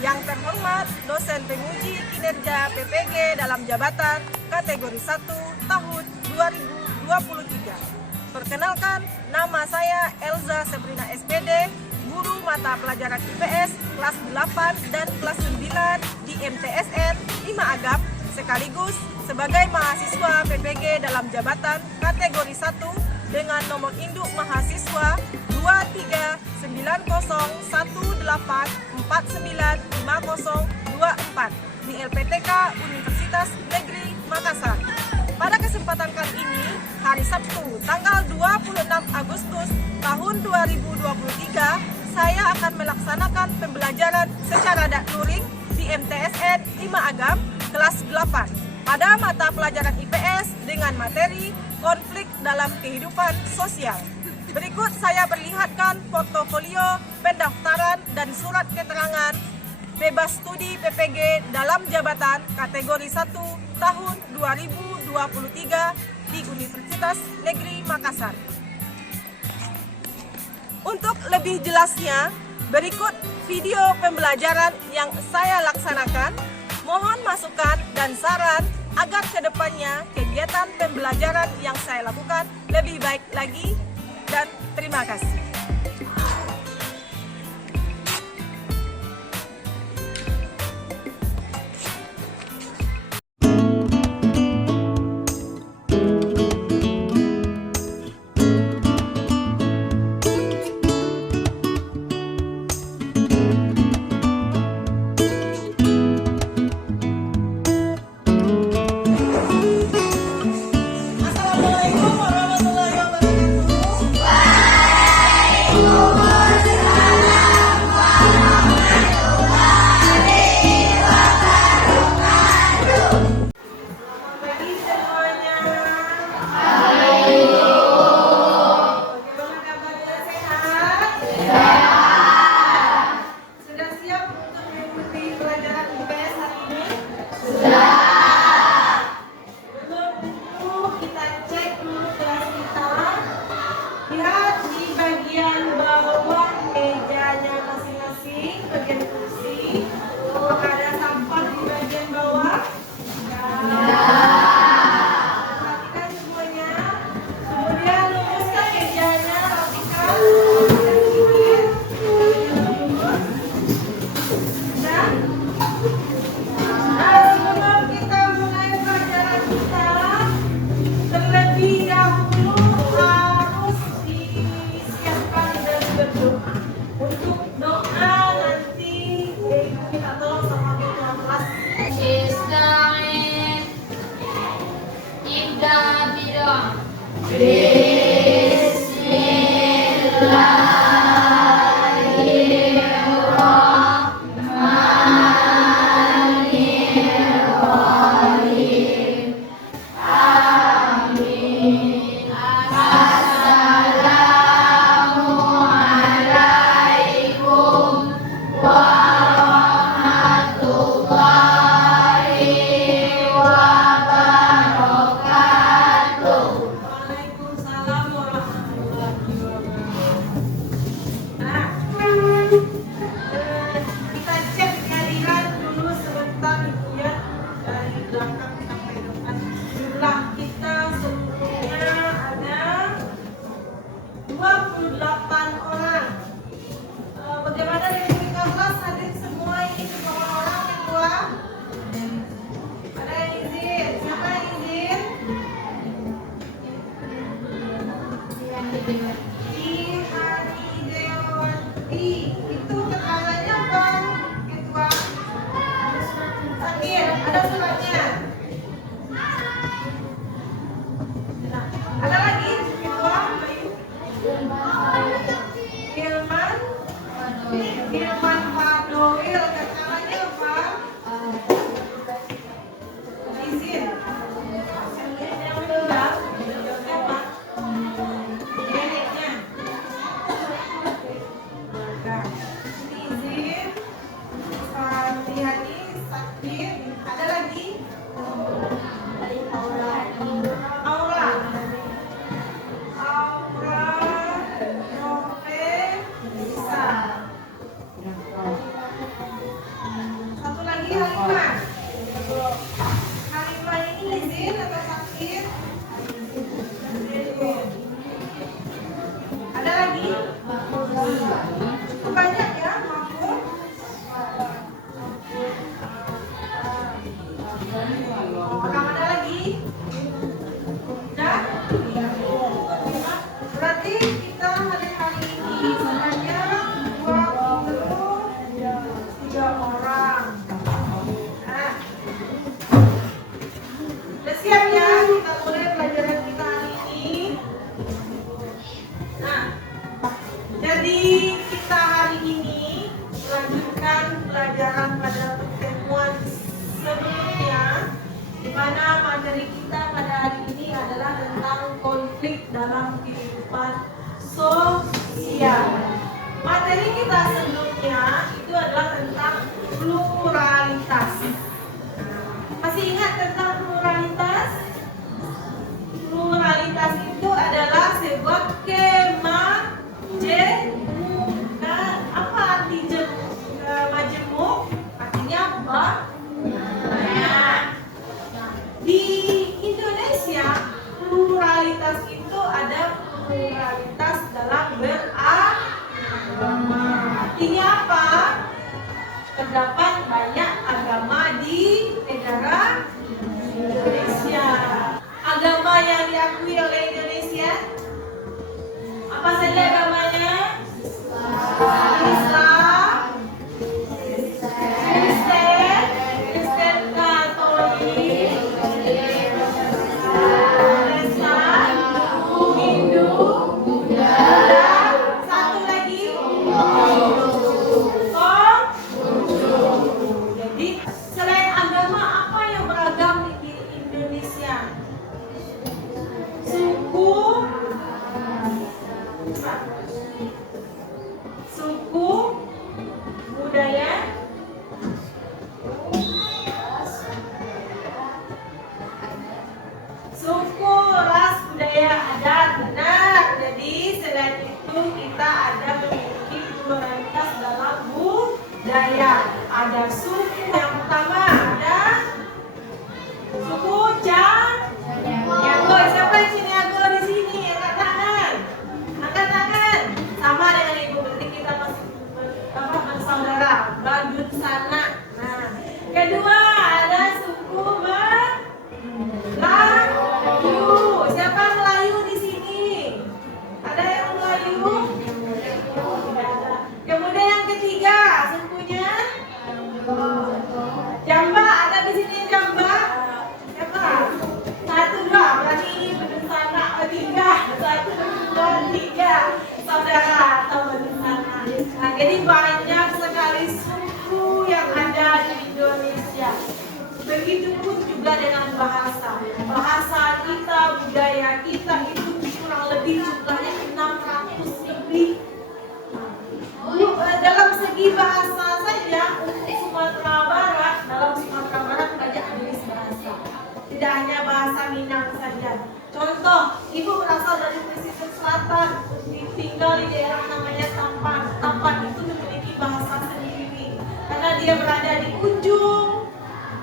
Yang terhormat dosen penguji kinerja PPG dalam jabatan kategori 1 tahun 2023. Perkenalkan, nama saya Elza Sabrina SPD, guru mata pelajaran IPS kelas 8 dan kelas 9 di MTSN 5 Agam, sekaligus sebagai mahasiswa PPG dalam jabatan kategori 1 dengan nomor induk mahasiswa 239018495024 di LPTK Universitas Negeri Makassar. Pada kesempatan kali ini, hari Sabtu, tanggal 26 Agustus tahun 2023, saya akan melaksanakan pembelajaran secara daring di MTSN 5 Agam kelas 8 pada mata pelajaran IPS dengan materi konflik dalam kehidupan sosial. Berikut saya perlihatkan portofolio pendaftaran dan surat keterangan bebas studi PPG dalam jabatan kategori 1 tahun 2023 di Universitas Negeri Makassar. Untuk lebih jelasnya, berikut video pembelajaran yang saya laksanakan. Mohon masukan dan saran agar kedepannya kegiatan pembelajaran yang saya lakukan lebih baik lagi, dan terima kasih. Bersin atau sakit? Ada lagi? Cukup banyak ya, mampu. Orang ada lagi? Udah? Berarti kita hari ini sebanyak 23 orang. Nah, udah siap ya? Kita mulai pelajaran kita hari ini. Nah, jadi kita hari ini melanjutkan pelajaran pada pertemuan sebelumnya, di mana materi kita pada hari ini adalah tentang konflik dalam kehidupan sosial. Materi kita sebelumnya itu adalah tentang pluralitas. Masih ingat tentang pluralitas? Pluralitas itu adalah sebuah apa arti majemuk? Artinya banyak. Di Indonesia, pluralitas itu ada pluralitas dalam beragama. Artinya apa? Terdapat banyak agama di negara Indonesia. Agama yang diakui oleh Indonesia, apa saja agamanya? Islam, Kristen Katolik, Protestan, Hindu, Buddha, satu lagi Konghucu. Jadi selain agama, apa yang beragam di Indonesia? Suku, budaya, suku, ras, budaya, adat, benar. Jadi selain itu kita ada memiliki pluralitas dalam budaya. Ada suku yang pertama, ada suku Jago. Siapa yang sini Jago di sini? Angkat tangan. Angkat tangan. Sama dengan ibu, berarti kita masih bersaudara. Badut sana. Nah, kedua ada suku Melayu. Siapa Melayu di sini? Ada yang Melayu? Kemudian yang ketiga, sukunya Jamba. Ada di sini Jamba? Siapa? 1, 2. Berarti ini badut sana. 3. 1, 2, 3. Saudara atau badut sana. Nah, jadi banyak sekali suku yang ada di Indonesia. Begitupun juga dengan bahasa. Bahasa kita, budaya kita itu kurang lebih jumlahnya 600 lebih. Dalam segi bahasa saja, untuk Sumatera Barat, dalam Sumatera Barat banyak jenis bahasa. Tidak hanya bahasa Minang saja. Contoh, ibu berasal dari pesisir selatan, tinggal di daerah namanya Tampan. Tampan itu memiliki bahasa sendiri karena dia berada di ujung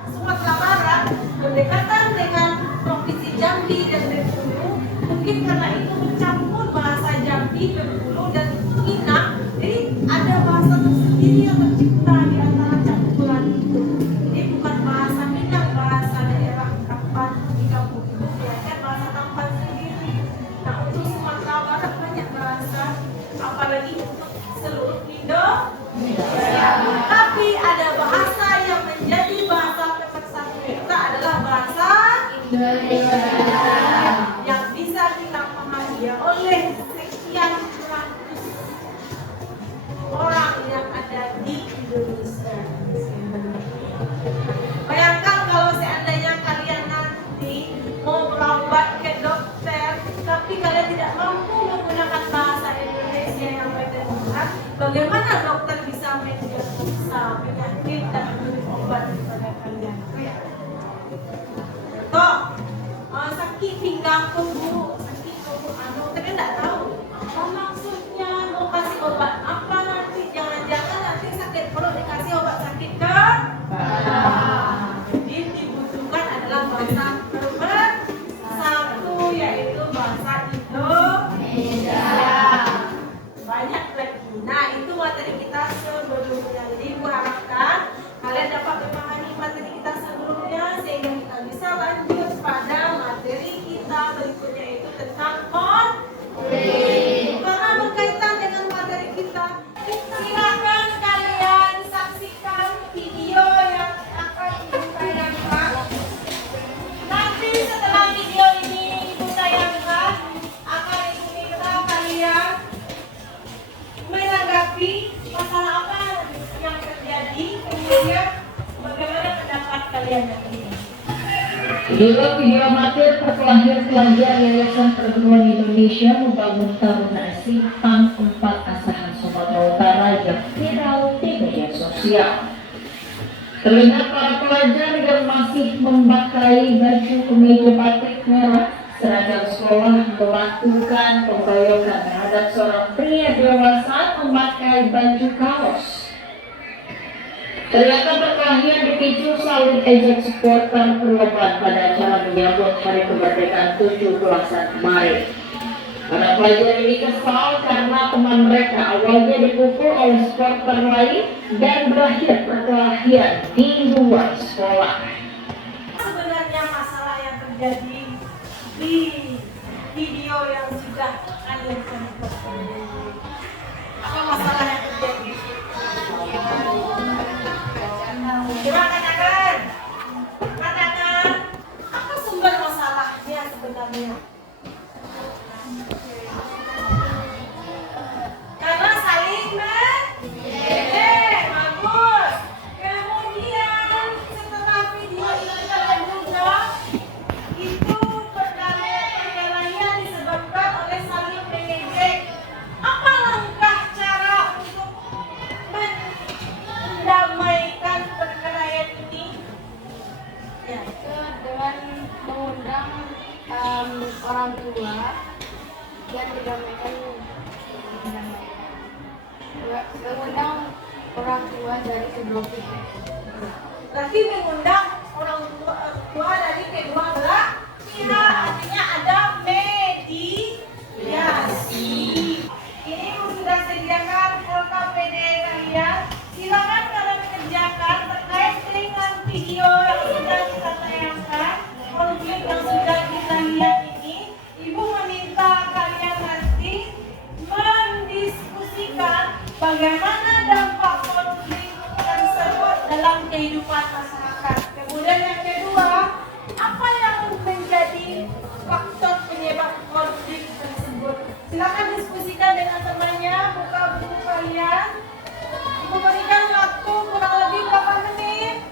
Sumatera Barat, berdekatan dengan provinsi Jambi dan Bengkulu. Mungkin karena itu mencampur bahasa Jambi, Bengkulu dan Minang, jadi ada bahasa tersendiri yang tercipta di antara campuran itu. Jadi bukan bahasa Minang, bahasa daerah Tampan di kampung itu belajar bahasa Tampan sendiri. Nah, untuk Sumatera Barat banyak bahasa, apalagi untuk seluruh Indonesia. Tapi ada bahasa yang menjadi bahasa pemersatu kita adalah bahasa Indonesia yang bisa kita pahami oleh sekian ratus orang yang ada di Indonesia. Bagaimana pendapat kalian nanti? Juga video amatir perkelahian pelajar Yayasan Perguruan Indonesia membangun Taruna Simpang 4 Asahan Sumatera Utara yang viral di media sosial. Terlihat para pelajar yang masih memakai baju kemeja batik merah seragam sekolah melakukan pembayokan terhadap seorang pria dewasa memakai baju kaos. Ternyata perkelahian dipicu saling ejek supporter perlombaan pada acara menyambut Hari Kemerdekaan 17-an kemarin. Para pelajar ini kesal karena teman mereka awalnya dipukul oleh supporter lain dan berakhir perkelahian di luar sekolah. Sebenarnya masalah yang terjadi di video yang sudah kalian tonton. Apa masalah yang terjadi? Coba katakan, apa sumber masalahnya sebenarnya? Karena saling bagus. Kemudian setelah video itu terunggah, itu perkelahian disebabkan oleh saling mengejek. Apa langkah cara untuk mendamaikan perkelahian ini? Ya, itu dengan mengundang orang tua dan mendamaikan. Mengundang orang tua dari kedua pihak. Berarti mengundang orang tua dari kedua belah pihak, artinya ada mediasi. Ini sudah sediakan LKPD kalian. Silakan kalian kerjakan terkait dengan video yang sudah kita tayangkan, konflik yang sudah kita lihat ini. Ibu meminta kalian nanti mendiskusikan bagaimana dampak konflik tersebut dalam kehidupan masyarakat. Kemudian yang kedua, apa yang menjadi faktor penyebab konflik tersebut? Silakan diskusikan dengan temannya, buka buku kalian. Ibu berikan waktu kurang lebih berapa menit?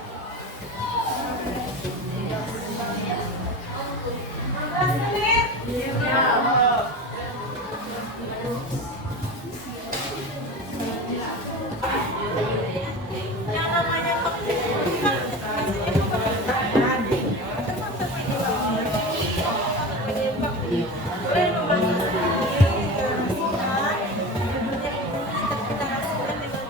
15 menit? Yang namanya konflik itu kan biasanya bukan perbedaan. Teman-teman ini penyebab boleh membantu kita hasilkan dengan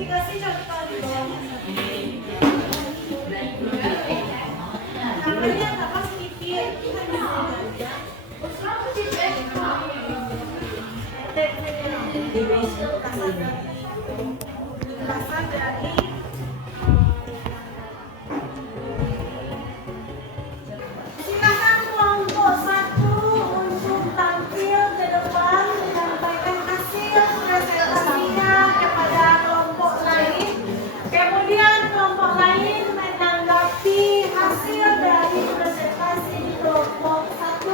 dikasih contoh di bawahnya. Namanya apa sedikit? Penjelasan dari silakan kelompok 1 untuk tampil ke depan menyampaikan hasil presentasinya kepada kelompok lain. Kemudian kelompok lain menanggapi hasil dari presentasi di kelompok 1.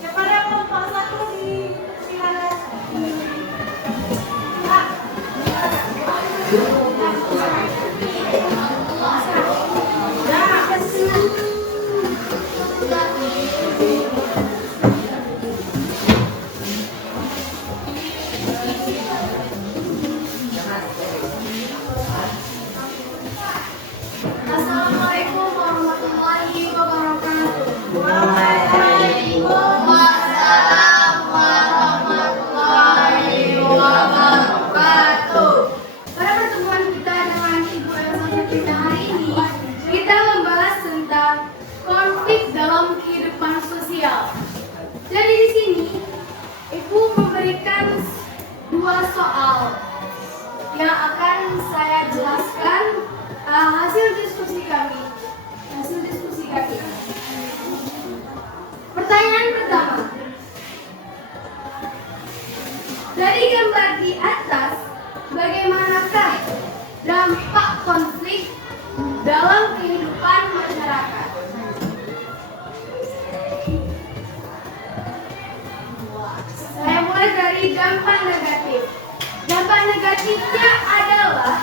Kepada kelompok 1 silakan. soal yang akan saya jelaskan hasil diskusi kami. Pertanyaan pertama. Dari gambar di atas, bagaimanakah dampak konflik dalam kehidupan masyarakat? Saya mulai dari dampak negatif. Dampak negatifnya adalah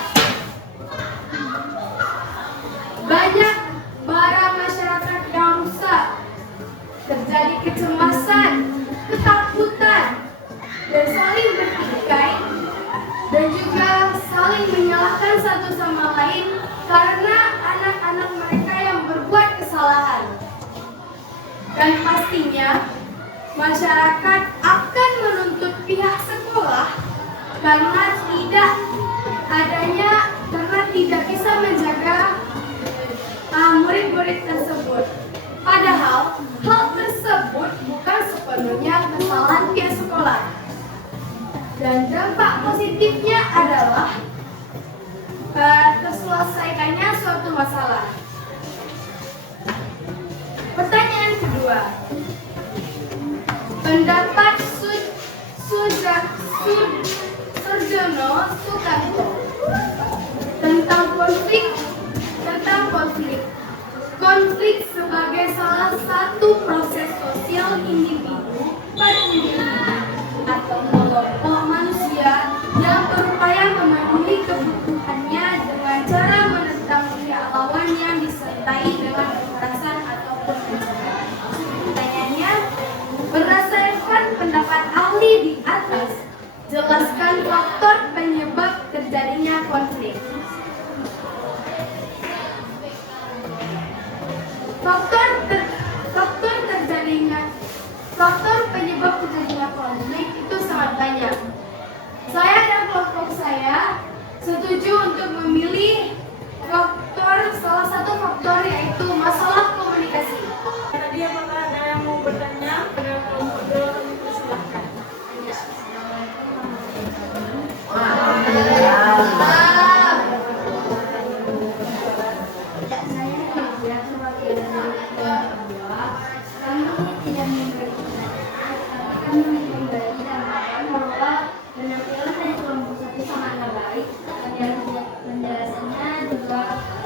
banyak barang masyarakat yang rusak, terjadi kecemasan, ketakutan, dan saling bertikai, dan juga saling menyalahkan satu sama lain karena anak-anak mereka yang berbuat kesalahan. Dan pastinya masyarakat akan menuntut pihak sekolah karena tidak bisa menjaga murid-murid tersebut. Padahal hal tersebut bukan sepenuhnya kesalahan pihak sekolah. Dan dampak positifnya adalah terselesaikannya suatu masalah. Pertanyaan kedua. Pendapat Surjono Sukanto tentang konflik. Konflik sebagai salah satu proses sosial individu per individu atau kelompok manusia yang berupaya memenuhi kebutuhannya dengan cara menentang pihak lawan yang disertai dengan kekerasan ataupun pencegahan. Pertanyaannya, berdasarkan pendapat ahli di atas, jelaskan faktor penyebab terjadinya konflik. Faktor penyebab terjadinya konflik itu sangat banyak. Saya dan kelompok saya setuju untuk memilih salah satu faktor yaitu masalah komunikasi. Tadi apakah ada yang mau bertanya pada kelompok dua, kami persilahkan. Penjelasannya juga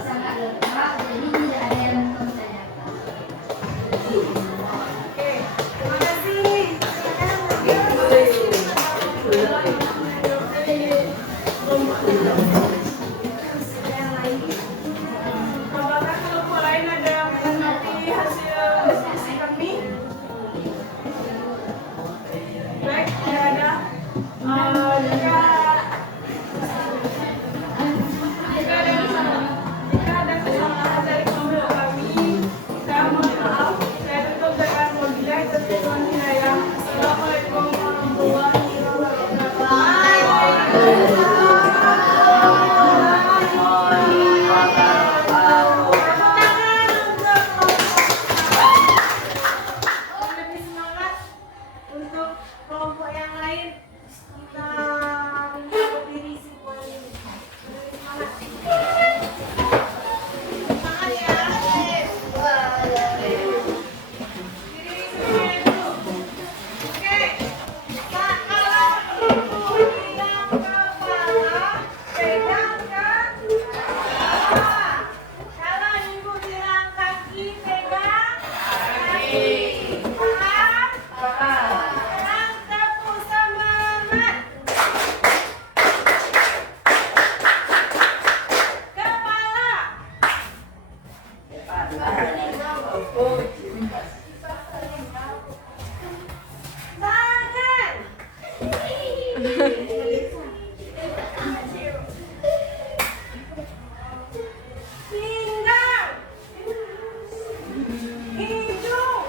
sangat lengkap, jadi tidak ada yang mempertanyakan. Oke, terima kasih. Apakah kelompok lain ada yang menanggapi hasil diskusi kami? Baik, tidak ada. Jika ada kesalahan dari kelompok kami, saya mohon maaf. Saya tutup dengan wabillahi taufiq wal hidayah. Assalamualaikum warahmatullahi wabarakatuh. Lebih semangat untuk kelompok yang lain. Kita menjaga diri semuanya. Lebih semangat. Semangat ya. Diri semuanya dulu. Oke. Kalau ibu bilang kepala, pegangkan kepala. Kalau ibu bilang kaki, pegang kaki. Paham? Sekarang tepuk semangat. Kepala. Tangan. Pinggang. Hidung.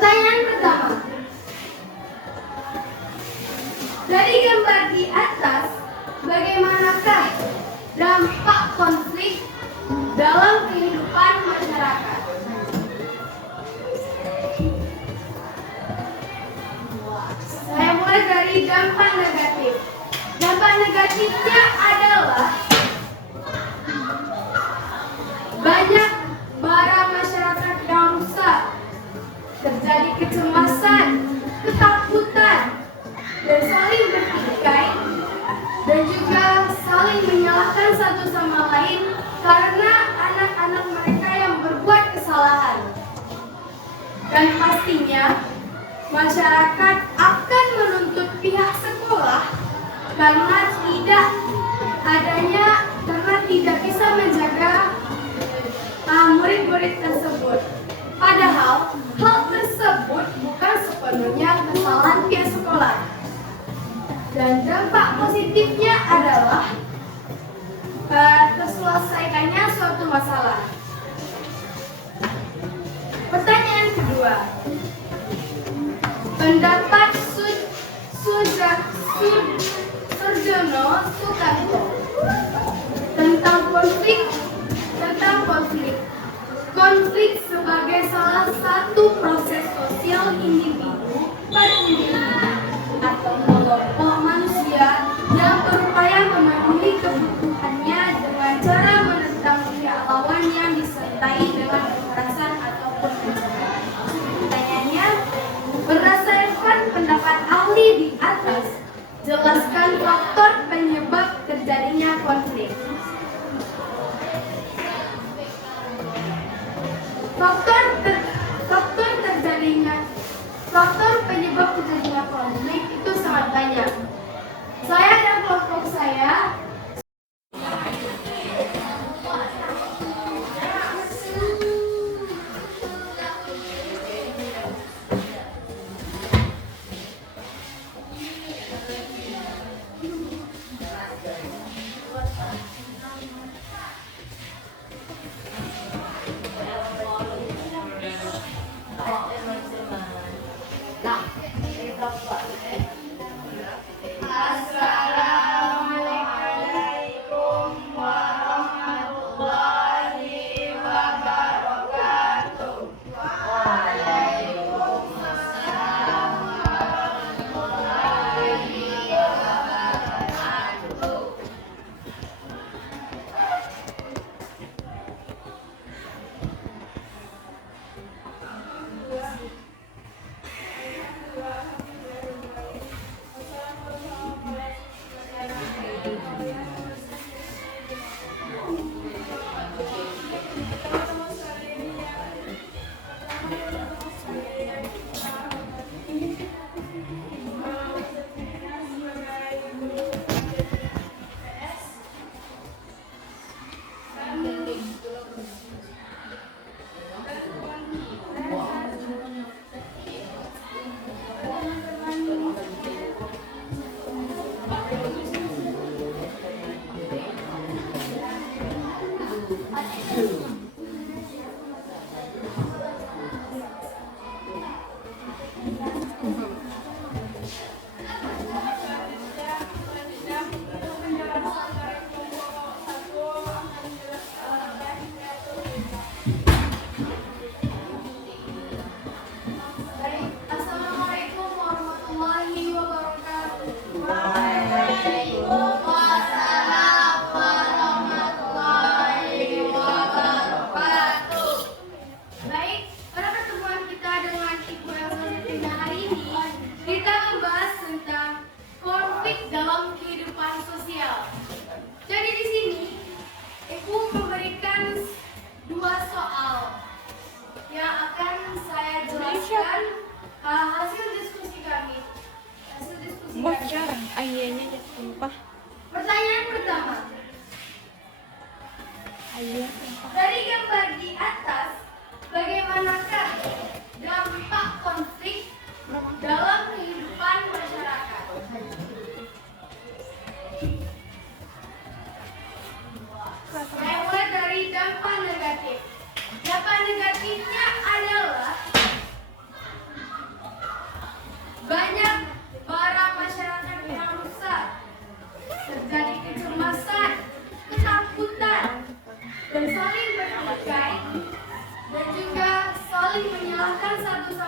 Pertanyaan pertama. Dari gambar di atas, bagaimanakah dampak konflik dalam kehidupan masyarakat? Saya mulai dari dampak negatif. Dampak negatifnya adalah banyak barang masyarakat yang rusak, terjadi kecemasan, ketakutan, dan saling bertikai, dan juga saling menyalahkan satu sama lain karena anak-anak mereka yang berbuat kesalahan. Dan pastinya masyarakat akan menuntut pihak sekolah karena tidak bisa menjaga murid-murid tersebut. Padahal hal tersebut bukan sepenuhnya kesalahan pihak sekolah. Dan dampak positifnya adalah terselesaikannya suatu masalah. Pertanyaan kedua. Pendapat Surjono Sukanto tentang konflik sebagai salah satu proses sosial individu per individu atau kelompok manusia yang berupaya memenuhi kebutuhannya dengan cara menentang pihak lawan yang disertai dengan kekerasan ataupun ancaman. Pertanyaannya, berdasarkan pendapat ahli di atas, jelaskan faktor penyebab terjadinya konflik. Faktor penyebab terjadinya konflik itu sangat banyak. Saya dan kelompok saya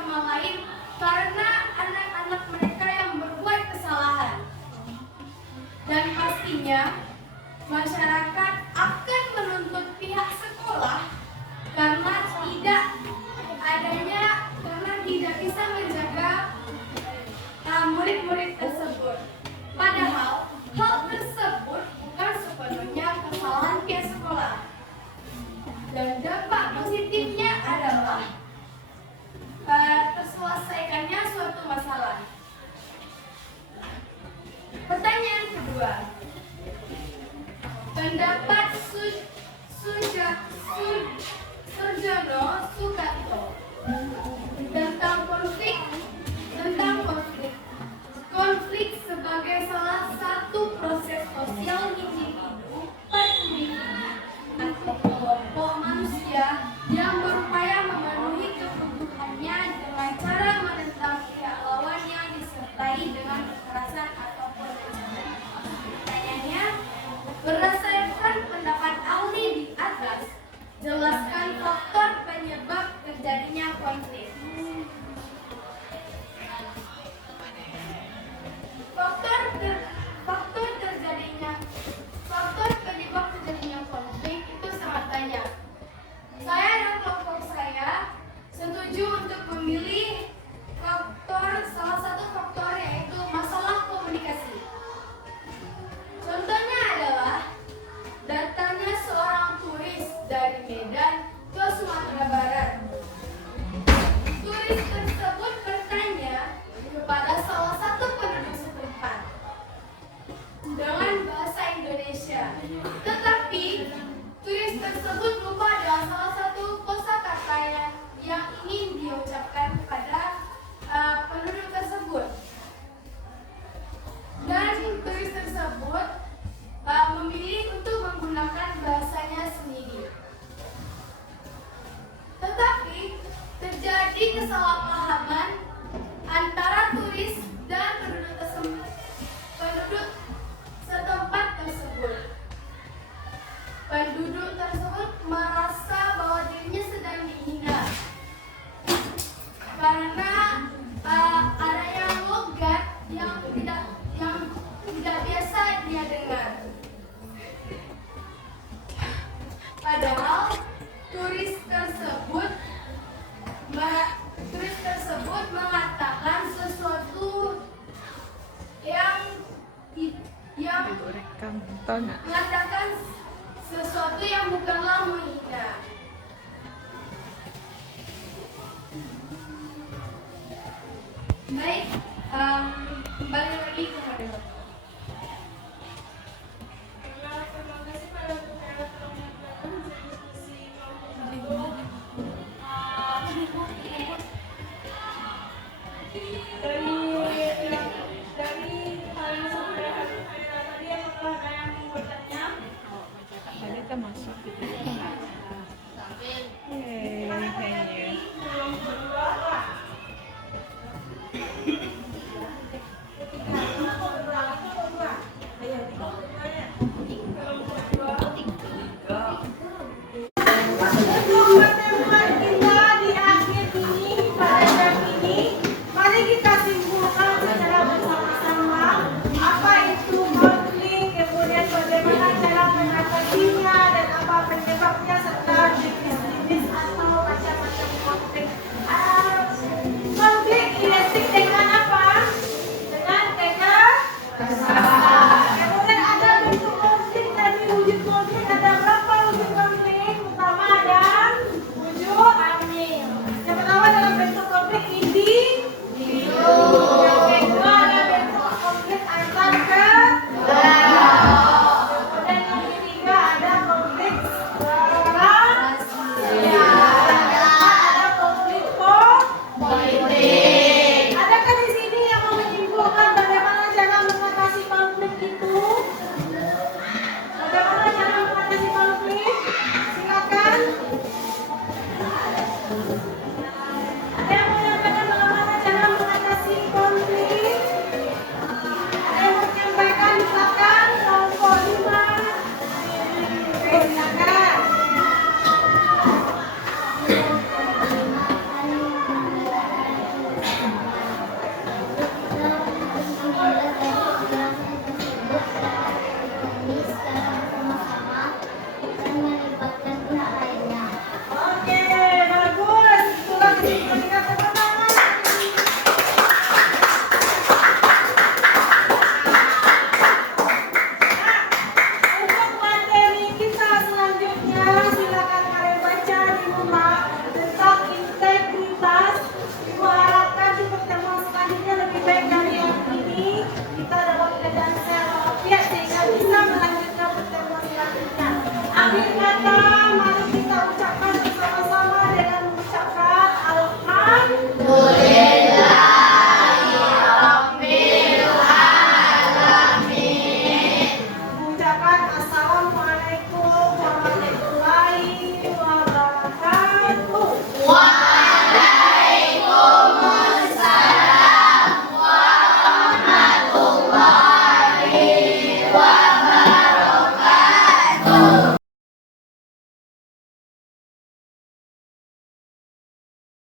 sama lain karena anak-anak mereka yang berbuat kesalahan. Dan pastinya masyarakat akan menuntut pihak sekolah karena tidak bisa menjaga murid-murid tersebut. Padahal hal tersebut bukan sepenuhnya kesalahan pihak sekolah. Dan dampak positifnya adalah terselesaikannya suatu masalah. Pertanyaan kedua, pendapat Surjono Sukarto tentang konflik sebagai salah satu proses sosial individu per individu atau kelompok manusia yang berupaya memenuhi kebutuhannya dengan cara menentang pihak lawan yang disertai dengan kekerasan ataupun ancaman. Pertanyaannya, berdasarkan pendapat ahli di atas, jelaskan faktor penyebab terjadinya konflik. Faktor penyebab terjadinya konflik itu sangat banyak. Saya dan kelompok saya setuju untuk memilih salah satu faktor yaitu masalah komunikasi. Contohnya adalah datangnya seorang turis dari Medan ke Sumatera Barat. Turis tersebut bertanya kepada salah satu penduduk setempat dengan bahasa Indonesia. Tetapi turis tersebut lupa dengan salah satu kosakata yang ingin diucapkan kepada penduduk tersebut. Dan turis tersebut memilih untuk menggunakan bahasanya sendiri. Tetapi terjadi kesalahpahaman antara turis dan penduduk setempat tersebut. Penduduk tersebut merasa bahwa dirinya sedang dihina karena adanya logat yang tidak biasa dia dengar. Padahal turis tersebut mengatakan sesuatu yang bukanlah menghina. Baik, kembali lagi kepada Terima kasih pada Bukera telah menyampaikan diskusi kelompok dari